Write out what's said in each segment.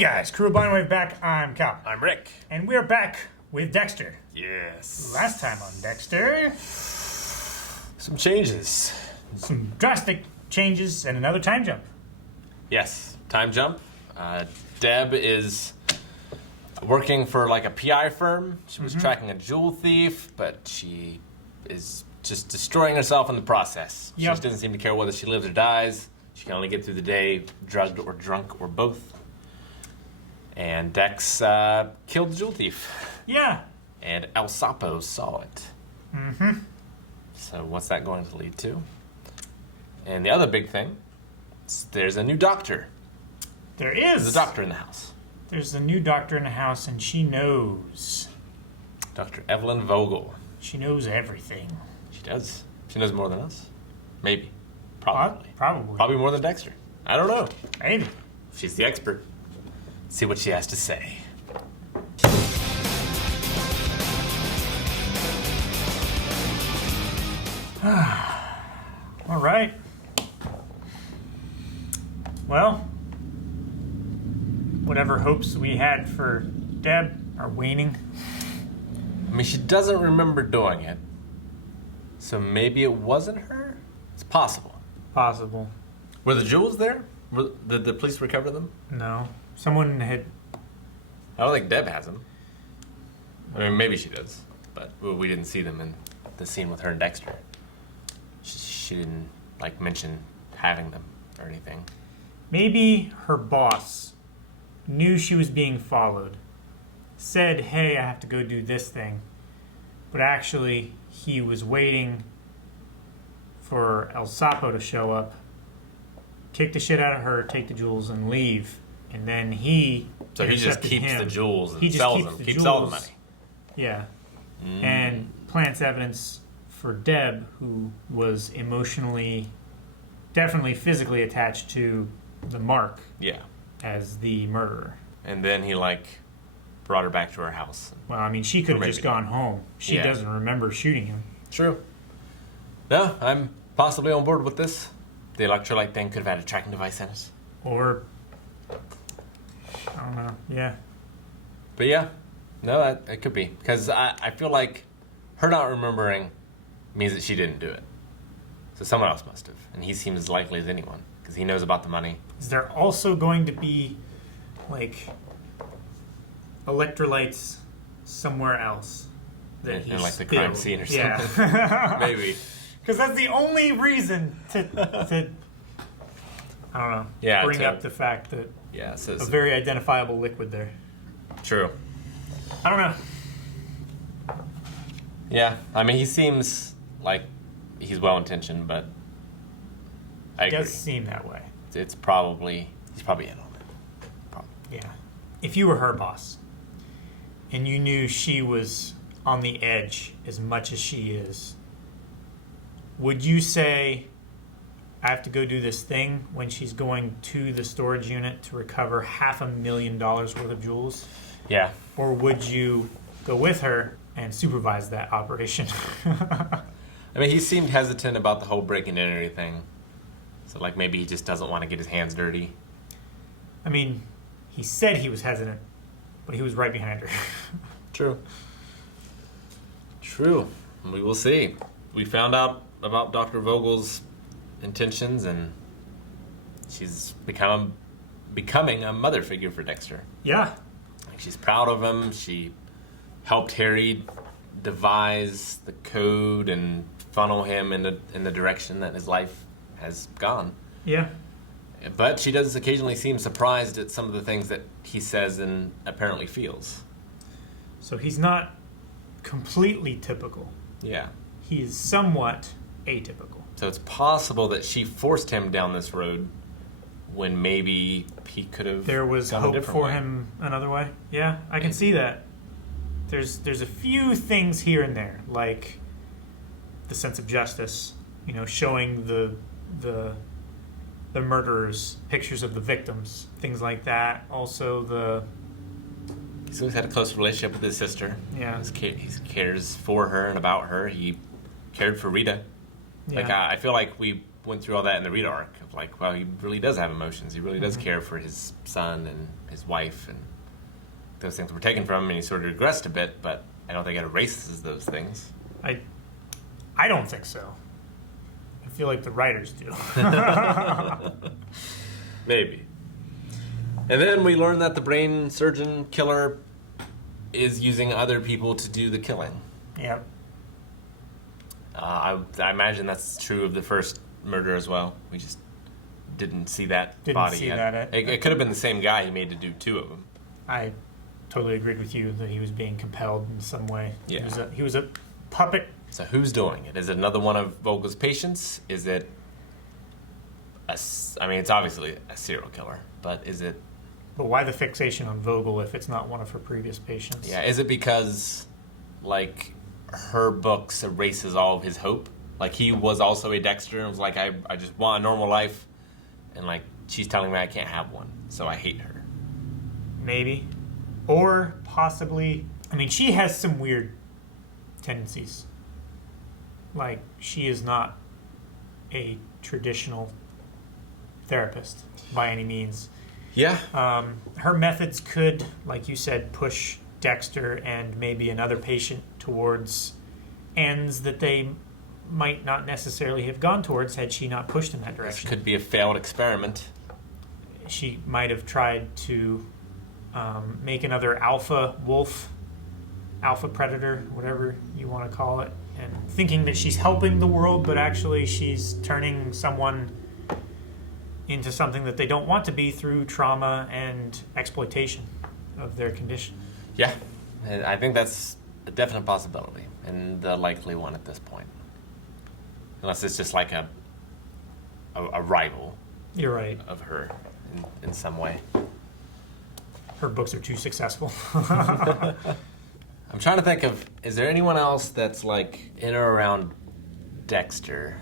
guys, Crew of Bindwave back. I'm Cal. I'm Rick. And we're back with Dexter. Yes. Last time on Dexter, Some changes. some drastic changes and another time jump. Yes, time jump. Deb is working for like a PI firm. She was tracking a jewel thief, but she is just destroying herself in the process. She just doesn't seem to care whether she lives or dies. She can only get through the day drugged or drunk or both. And Dex killed the jewel thief. Yeah. And El Sapo saw it. Mm-hmm. So what's that going to lead to? And the other big thing is there's a new doctor. There is. There's a doctor in the house. There's a new doctor in the house, and she knows. Dr. Evelyn Vogel. She knows everything. She does. She knows more than us. Maybe. Probably. Probably. Probably more than Dexter. I don't know. Maybe. She's the expert. See what she has to say. All right. Well, whatever hopes we had for Deb are waning. I mean, she doesn't remember doing it. So maybe it wasn't her? It's possible. Possible. Were the jewels there? Did the police recover them? No. Someone had... I don't think Deb has them. I mean, maybe she does. But we didn't see them in the scene with her and Dexter. She didn't, like, mention having them or anything. Maybe her boss knew she was being followed, said, hey, I have to go do this thing, but actually he was waiting for El Sapo to show up, kick the shit out of her, take the jewels, and leave. And then he So he just keeps him. the jewels and He just sells keeps them. the Keeps all the jewels. money. Yeah. And plants evidence for Deb, who was emotionally, definitely physically attached to the Mark Yeah. as the murderer. And then he, like, brought her back to her house. Well, I mean, she could have Or just maybe gone home. She Yeah. doesn't remember shooting him. True. No, I'm possibly on board with this. The electrolyte thing could have had a tracking device in it. Or, I don't know, yeah. But yeah, no, it could be. Because I feel like her not remembering means that she didn't do it. So someone else must have. And he seems as likely as anyone. Because he knows about the money. Is there also going to be, like, electrolytes somewhere else? That he in like the crime spilled? scene or something. Yeah. Maybe. Because that's the only reason to I don't know, Yeah, bring up the fact that Yeah, so a very identifiable liquid there. true. I don't know. Yeah, I mean, he seems like he's well-intentioned, but I It agree. does seem that way. He's probably in on it. Probably. Yeah. If you were her boss and you knew she was on the edge as much as she is, would you say, I have to go do this thing when she's going to the storage unit to recover $500,000 worth of jewels? Yeah. Or would you go with her and supervise that operation? I mean, he seemed hesitant about the whole breaking in and everything. So, like, maybe he just doesn't want to get his hands dirty. I mean, he said he was hesitant, but he was right behind her. True. True. We will see. We found out about Dr. Vogel's intentions, and she's becoming a mother figure for Dexter. Yeah. Like, she's proud of him. She helped Harry devise the code and funnel him in the direction that his life has gone. Yeah. But she does occasionally seem surprised at some of the things that he says and apparently feels. So he's not completely typical. Yeah. He is somewhat atypical. So it's possible that she forced him down this road when maybe he could have There was gone a hope different for way. him another way. Yeah, I can see that. There's a few things here and there, like the sense of justice, you know, showing the murderers pictures of the victims, things like that. Also He's always had a close relationship with his sister. Yeah. He cares for her and about her. He cared for Rita. Yeah. Like, I feel like we went through all that in the read arc of like, well, he really does have emotions. He really does Mm-hmm. care for his son and his wife, and those things were taken from him, and he sort of regressed a bit. But I don't think it erases those things. I don't think so. I feel like the writers do. Maybe. And then we learn that the brain surgeon killer is using other people to do the killing. Yep. I imagine that's true of the first murder as well. We just didn't see that Didn't body see yet. that. It could have been the same guy he made to do 2 of them. I totally agreed with you that he was being compelled in some way. Yeah. He was a puppet. So who's doing it? Is it another one of Vogel's patients? Is it I mean, it's obviously a serial killer, but is it... But why the fixation on Vogel if it's not one of her previous patients? Yeah, is it because, like, her books erases all of his hope? Like, he was also a Dexter and was like, I just want a normal life. And, like, she's telling me I can't have one, so I hate her. Maybe. Or possibly... I mean, she has some weird tendencies. Like, she is not a traditional therapist by any means. Yeah. Her methods could, like you said, push Dexter and maybe another patient towards ends that they might not necessarily have gone towards had she not pushed in that This direction. could be a failed experiment. She might have tried to make another alpha wolf, alpha predator, whatever you want to call it, and thinking that she's helping the world, but actually she's turning someone into something that they don't want to be through trauma and exploitation of their condition. Yeah, and I think that's a definite possibility, and the likely one at this point. Unless it's just like a rival You're right. of her in some way. Her books are too successful. I'm trying to think of, is there anyone else that's like in or around Dexter?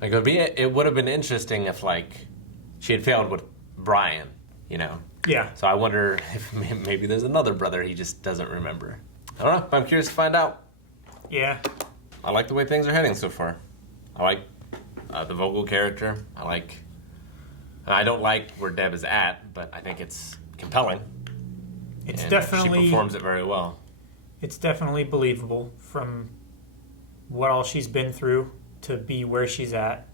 Like it would have been interesting if like she had failed with Brian, you know? Yeah. So I wonder if maybe there's another brother he just doesn't remember. I don't know, but I'm curious to find out. Yeah. I like the way things are heading so far. I like the Vogel character. I don't like where Deb is at, but I think it's compelling. It's and definitely she performs it very well. It's definitely believable from what all she's been through to be where she's at.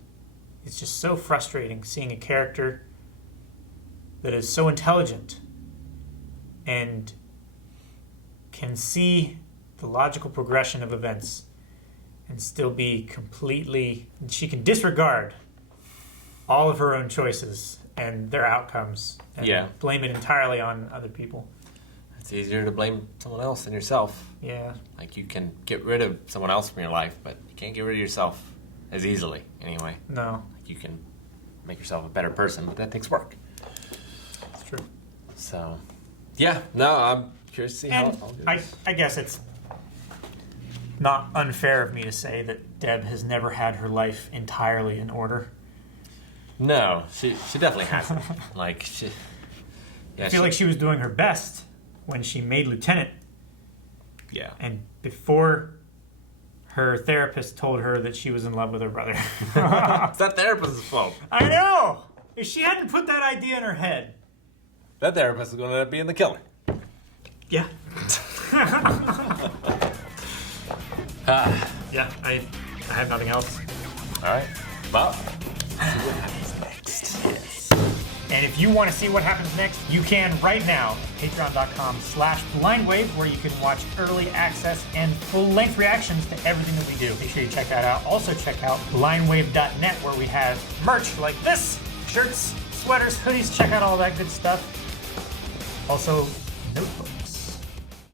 It's just so frustrating seeing a character that is so intelligent and can see the logical progression of events and still be completely... She can disregard all of her own choices and their outcomes and blame it entirely on other people. It's easier to blame someone else than yourself. Yeah. Like, you can get rid of someone else from your life, but you can't get rid of yourself as easily, anyway. No. Like, you can make yourself a better person, but that takes work. It's true. So, yeah. No, I'm curious to see how it all goes. I guess it's not unfair of me to say that Deb has never had her life entirely in order. No, she definitely hasn't. Like, I feel like she was doing her best when she made lieutenant. Yeah. And before her therapist told her that she was in love with her brother. It's that therapist's fault. I know! If she hadn't put that idea in her head. That therapist is going to end up being the killer. Yeah. Yeah, I have nothing else. All right. Well, see what happens next. Yes. And if you want to see what happens next, you can right now. Patreon.com/blindwave, where you can watch early access and full-length reactions to everything that we do. Make sure you check that out. Also check out blindwave.net, where we have merch like this. Shirts, sweaters, hoodies. Check out all that good stuff. Also, notebooks.